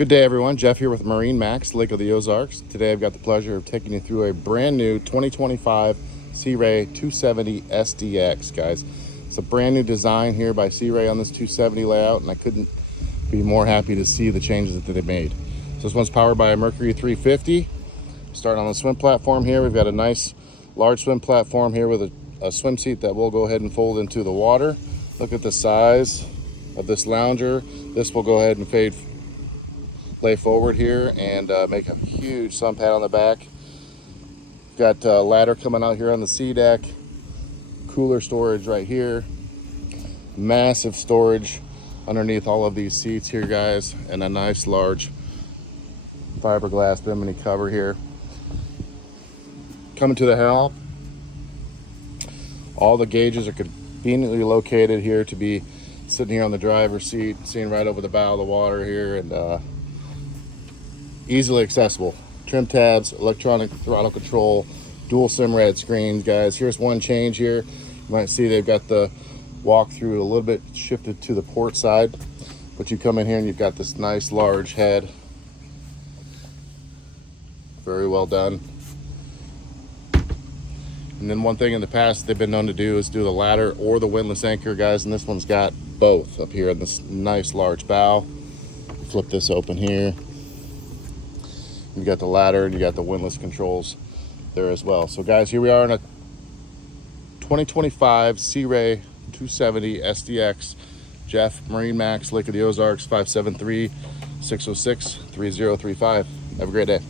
Good day, everyone. Jeff here with MarineMax, Lake of the Ozarks. Today I've got the pleasure of taking you through a brand new 2025 Sea Ray 270 SDX, guys. It's a brand new design here by Sea Ray on this 270 layout, and I couldn't be more happy to see the changes that they made. So this one's powered by a Mercury 350. Starting on the swim platform here, we've got a nice large swim platform here with a swim seat that will go ahead and fold into the water. Look at the size of this lounger. This will go ahead and lay forward here and make a huge sun pad on the back. Got a ladder coming out here on the sea deck, cooler storage right here, massive storage underneath all of these seats here, guys, and a nice large fiberglass bimini cover here. Coming to the helm, all the gauges are conveniently located here to be sitting here on the driver's seat, seeing right over the bow of the water here, and easily accessible. Trim tabs, electronic throttle control, dual sim red screens, guys. Here's one change here. You might see they've got the walk through a little bit shifted to the port side, but you come in here and you've got this nice large head. Very well done. And then one thing in the past they've been known to do is do the ladder or the windlass anchor, guys, and this one's got both up here in this nice large bow. Flip this open here. You got the ladder and you got the windlass controls there as well. So guys, here we are in a 2025 Sea Ray 270 SDX. Jeff, MarineMax, Lake of the Ozarks, 573-606-3035. Have a great day.